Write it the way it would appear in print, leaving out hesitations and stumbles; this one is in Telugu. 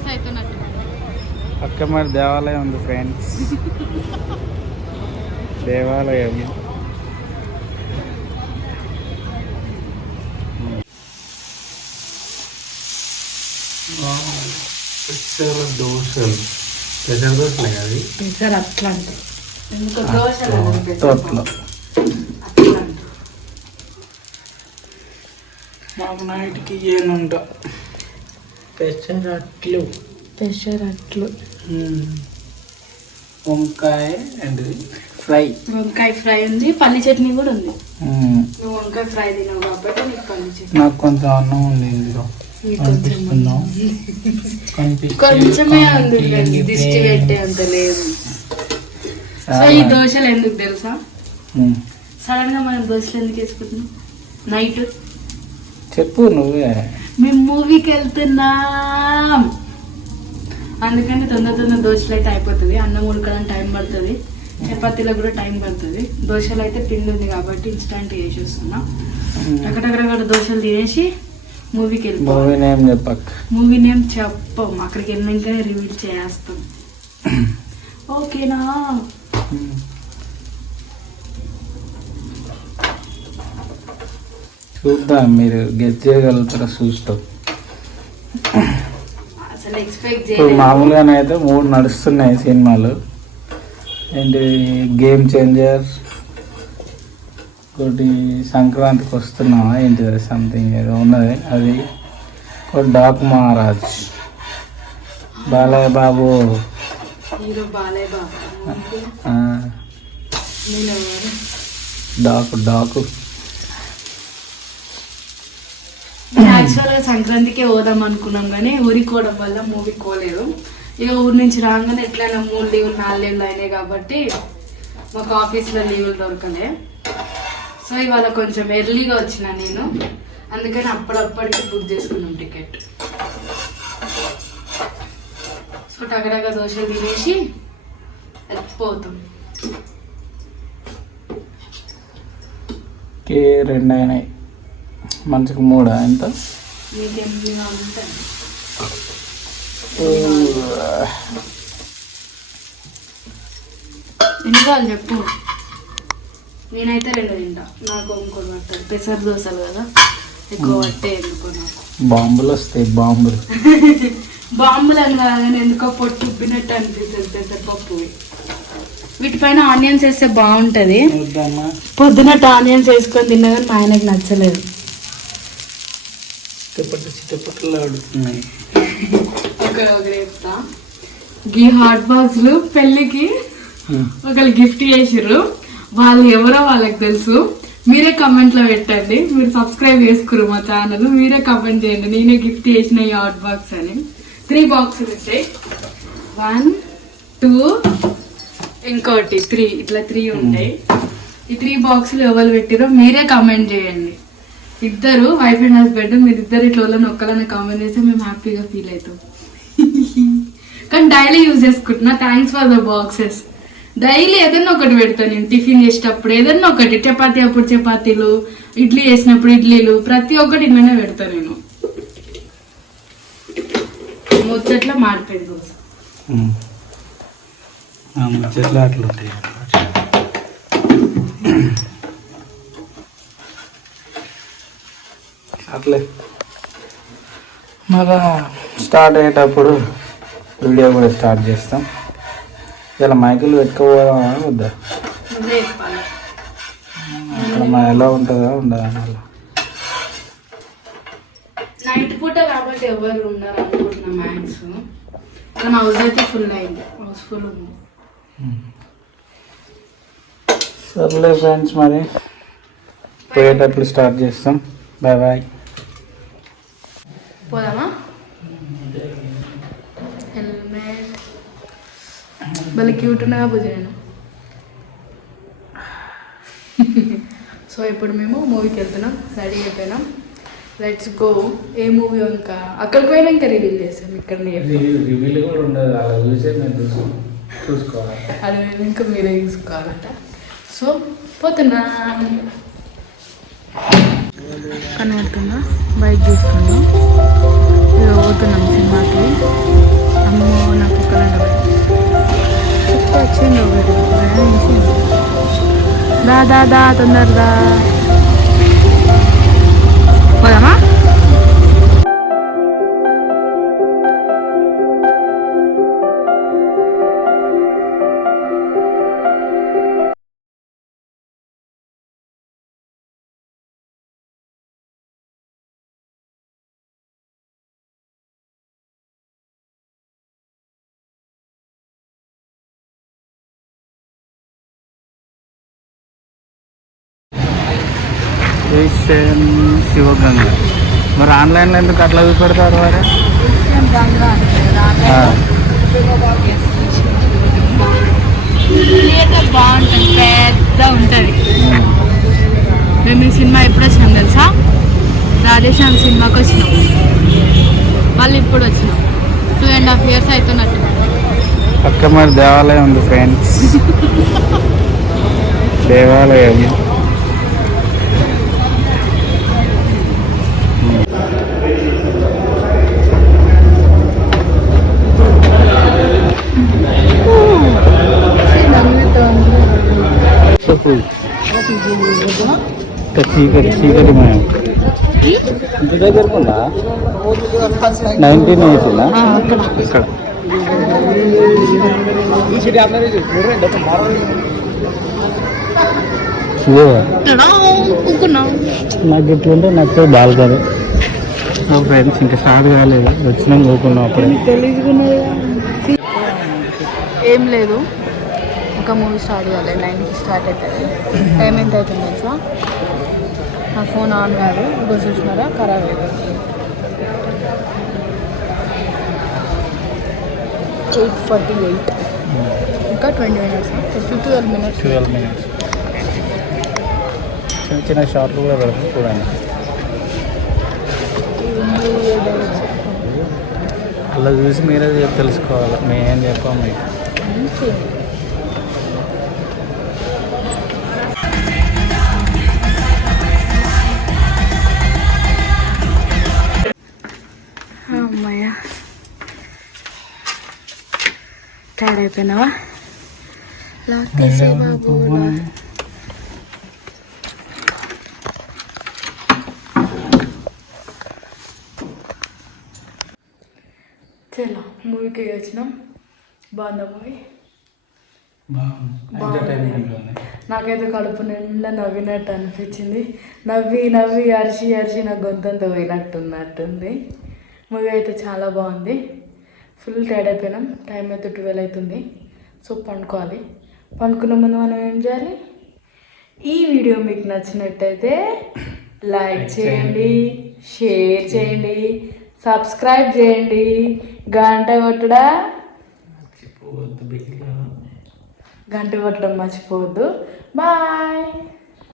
ఇయర్స్ అవుతున్నట్టు. అక్క మరి దేవాలయం ఉంది ఫ్రెండ్స్, దేవాలయం. దోశలు పెసర దోశలే కదా పెసర అట్లా అంటే మాకు నైట్కి ఏనుంట పెసరట్లు వంకాయ అండ్ వంకాయ ఫ్రై ఉంది, పల్లి చట్నీ కూడా ఉంది. నువ్వు వంకాయ ఫ్రై తినవు కాబట్టి నీకు పల్లి చట్నీ. నాకు కొంచెం అన్నం ఉంది ఇందులో, కొంచెమే ఉంది, దిష్టి పెట్టే అంత లేదు. సో ఈ దోశలు ఎందుకు తెలుసా? సడన్ గా మనం దోశలు ఎందుకు వేసుకుంటున్నాం నైట్? చెప్పు నువ్వే. మేము మూవీకి వెళ్తున్నాం, అందుకని తొందర దోశలు అయితే అయిపోతుంది. అన్నం ఉడకడానికి టైం పడుతుంది, చపాతీలకు కూడా టైం పడుతుంది. దోశలు అయితే పిండి ఉంది కాబట్టి ఇన్స్టెంట్ చేసి వస్తున్నాం. అక్కడక్కడ దోశలు తినేసి మూవీకి వెళ్ళిపోతాం. మూవీ నేమ్ చెప్పం, అక్కడికి వెళ్ళినాకనే రివీల్ చేస్తాం. ఓకేనా? చూద్దాం, మీరు గెస్ చేయగలుగుతారా చూస్తాం. అసలు ఎక్స్పెక్ట్ ఇప్పుడు మామూలుగానైతే 3 నడుస్తున్నాయి సినిమాలు. ఏంటి, గేమ్ చేంజర్, ఒకటి సంక్రాంతికి వస్తున్నావా ఏంటి, సంథింగ్ ఏదో ఉన్నది అది, ఒక డాక్ మహారాజ్, బాలయ్య బాబు, హీరో బాలయ్య బాబు, డాకు. యాక్చువల్గా సంక్రాంతికే పోదాం అనుకున్నాం కానీ ఊరికి పోవడం వల్ల మూవీకి పోలేదు. ఇక ఊరి నుంచి రాగానే ఎట్లయినా 3 లీవులు 4 లీవులు అయినాయి కాబట్టి మాకు ఆఫీస్లో లీవులు దొరకలే. సో ఇవాళ కొంచెం ఎర్లీగా వచ్చిన నేను, అందుకని అప్పటికి బుక్ చేసుకున్నాం టికెట్. సో టగడగా దోశలు తినేసి వెళ్ళిపోతాం. 2 అయినాయి, మంచిగా 3 ఎంత? మీకేం ఉంటుంది? ఎన్ని కావాలి చెప్పు. నేనైతే 2 తింటా, నాకు ఇంకోటి పట్టాలి. పెసర దోశలు కదా, ఎక్కువ పట్టే ఎందుకో నాకు. బాంబులు వస్తాయి, బాంబులు అని కాదని ఎందుకో పొట్టు ఉబ్బినట్టు అనిపిస్తుంది పెసరపప్పు. వీటిపైన ఆనియన్స్ వేస్తే బాగుంటుంది. పొద్దునట్టు ఆనియన్స్ వేసుకొని తిన్నా కానీ మా ఆయనకు నచ్చలేదు. చిట్టపట్టలాడుతున్నాయి. చెప్తా, ఈ హాట్ బాక్స్లు పెళ్ళికి ఒకళ్ళు గిఫ్ట్ చేసిర్రు. వాళ్ళు ఎవరో వాళ్ళకి తెలుసు. మీరే కమెంట్ లో పెట్టండి. మీరు సబ్స్క్రైబ్ చేసుకురు మా ఛానల్, మీరే కమెంట్ చేయండి నేనే గిఫ్ట్ చేసిన ఈ హాట్ బాక్స్ అని. 3 బాక్సులు ఉంటాయి, 1 2 ఇంకోటి 3, ఇట్లా 3 ఉంటాయి. ఈ 3 బాక్సులు ఎవరు పెట్టిరో మీరే కమెంట్ చేయండి. ఇద్దరు వైఫ్ అండ్ హస్బెండ్, మీరు ఇద్దరు ఇట్లా ఒక్కళ్ళని కామెంట్ చేస్తే మేము హ్యాపీగా ఫీల్ అవుతాం. కానీ డైలీ యూజ్ చేసుకుంటున్నా. Thanks for the boxes. Daily ఏదన్నా ఒకటి పెడతాను నేను. టిఫిన్ చేసేటప్పుడు ఏదన్నా ఒకటి, చపాతీ అప్పుడు చపాతీలు, ఇడ్లీ చేసినప్పుడు ఇడ్లీలు, ప్రతి ఒక్కటి ఇట్లనే పెడతాను నేను. ముచ్చట్లా మాడిపోయింది దోశ. ముచ్చట్లా అట్లా ఉంటాయి. అట్లే మళ్ళా స్టార్ట్ అయ్యేటప్పుడు వీడియో కూడా స్టార్ట్ చేస్తాం. ఇలా మైకులు పెట్టుకోవడం వద్దా? అక్కడ మా ఎలా ఉంటుందా ఉండదా? నైట్ పూట కాబట్టి ఎవరు ఉండరు అనుకుంటున్నా. మ్యాక్స్ మా హౌస్ అయితే ఫుల్ అయింది, హౌస్ఫుల్ ఉంది. సర్లే ఫ్రెండ్స్, మరి పోయేటప్పుడు స్టార్ట్ చేస్తాం. Bye bye. పోదామా? హెల్మెట్ భలే క్యూట్ ఉన్నగా పూజ నేను. సో ఇప్పుడు మేము మూవీకి వెళ్తున్నాం, రెడీ అయిపోయినాం. Let's go. ఏ మూవీ ఇంకా అక్కడికి పోయినా ఇంకా రివీల్ చేస్తాం. ఇక్కడ రివీల్ కూడా ఉండదు, అలా చూసే మేము చూసుకోవాలి. అది మేము ఇంకా మీరే చూసుకోవాలంట. సో పోతున్నా. కనబడుతుందా? బైక్ తీసుకున్నాం, పోతున్నాం సినిమాకి. వేసిండు ఒకటి వేసిండు. దా దా దా తొందరదా పోదామా? ఏషియన్ శివగంగ. మరి ఆన్లైన్లో ఎందుకు అట్లా చూపెడతారు మరి? థియేటర్ బాగుంటుంది, పెద్ద ఉంటుంది. మేము ఈ సినిమా ఎప్పుడు వచ్చినాం తెలుసా? రాధేశ్యామ్ సినిమాకి వచ్చినాం, మళ్ళీ ఇప్పుడు వచ్చినాం. 2.5 years అవుతున్నట్టు. పక్క మరి దేవాలయం ఉంది ఫ్రెండ్స్. దేవాలయం చీకటి చీకటి మేము ఇంటి దగ్గర 1980 ఇక్కడ నాకు ఎట్లుంటే నాకు బాల్కనీ. ఫ్రెండ్స్ ఇంకా స్టార్ట్ కాలేదు, వచ్చినాం కూకున్నాం అప్పుడే. ఏం లేదు, ఇంకా మూవీ స్టార్ట్ కాలేదు. 9కి స్టార్ట్ అవుతుంది. టైం ఎంత అవుతుంది తెలుసా? నా ఫోన్ ఆన్ కాదు, ఇంకో చూసినారా ఖరాబ్ అయిపోతుంది. 8:48. ఇంకా 20 minutes, 12 minutes. చిన్న చిన్న షార్ట్లు కూడా పెడతాం చూడండి. అలా చూసి మీరే తెలుసుకోవాలి, మేమేం చెప్పాం మీకు. అమ్మయ్యా, టైర్డ్ అయిపోయినావా? లాక్ తీసే బాబు. చలో మూవీకి వచ్చినాం. బాగుందా మూవీ? నాకైతే కడుపు నిండా నవ్వినట్టు అనిపించింది. నవ్వి నవ్వి అరిచి అరిచి నా గొంతంతా పోయినట్టుంది. మూవీ అయితే చాలా బాగుంది. ఫుల్ టైర్డ్ అయిపోయినాం. టైం అయితే 12 అవుతుంది. సో పండుకోవాలి. పండుకున్న ముందు మనం ఏం చేయాలి? ఈ వీడియో మీకు నచ్చినట్టయితే లైక్ చేయండి, షేర్ చేయండి, సబ్స్క్రైబ్ చేయండి, గంట కొట్టడం మర్చిపోవద్దు. బాయ్.